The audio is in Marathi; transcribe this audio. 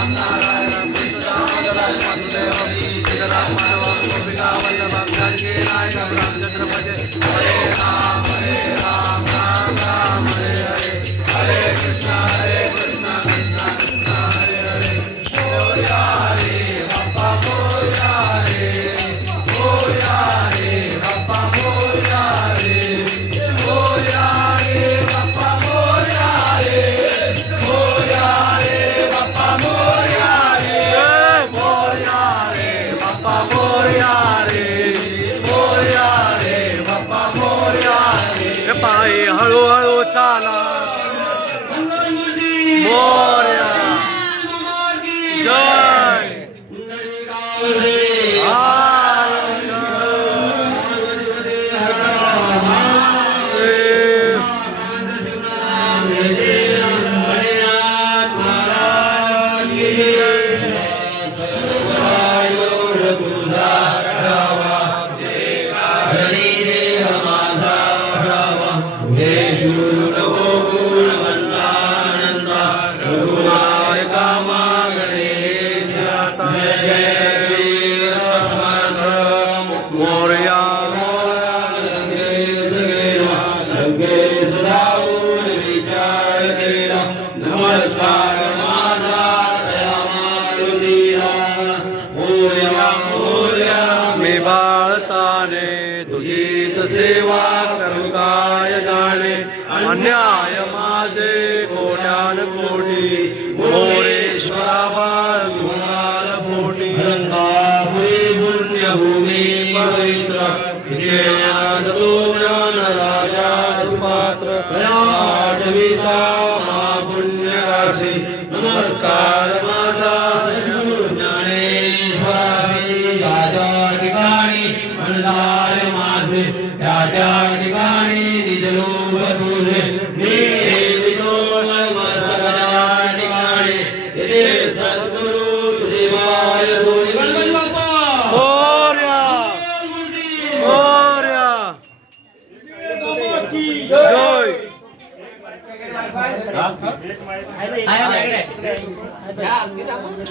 నాయక రామచంద్రపతి Hallelujah. मोरया मोरया रंगे जगेरा रंगे सदाऊन विचार केला नमस्कार माझा दया मारुतीला मोरया मोरया मी बाळताने तुझीच सेवा करू काय जाणे अन्याय माझे कोट्यान कोटी धीमहिन्द्र विजयादतो ज्ञानराजा सुपात्र प्रयाडविता मा पुण्यराशि नमस्कार माता मनदाय मासे राजा दिवाणी निजलोपदूषे नीरे दितो मर्मगदाय दिवाणी आहे